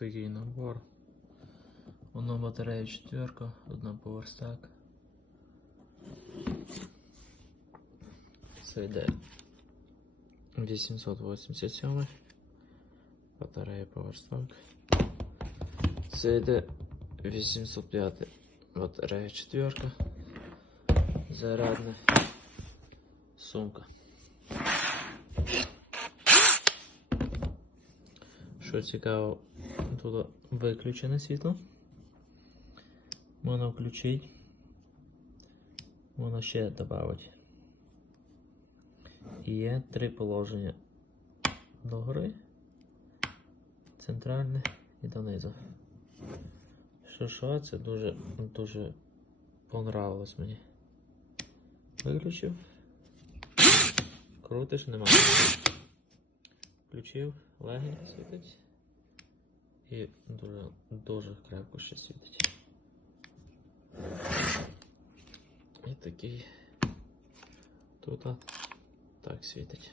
такий набор. Одна батарея четверка, одна поверстак. Це йде 887 батарея поверстак. Це йде 805 батарея четверка. Зарядна сумка. Що цікаво, тут виключене світло. Можна включити. Можна ще додати. І є три положення. Догори, центральне і донизу. Що що, це дуже, дуже понравилось мені. Виключив. Крутиш, немає. Включив, легенько світить. І дуже, дуже крепко ще світить. І такий тут так світить.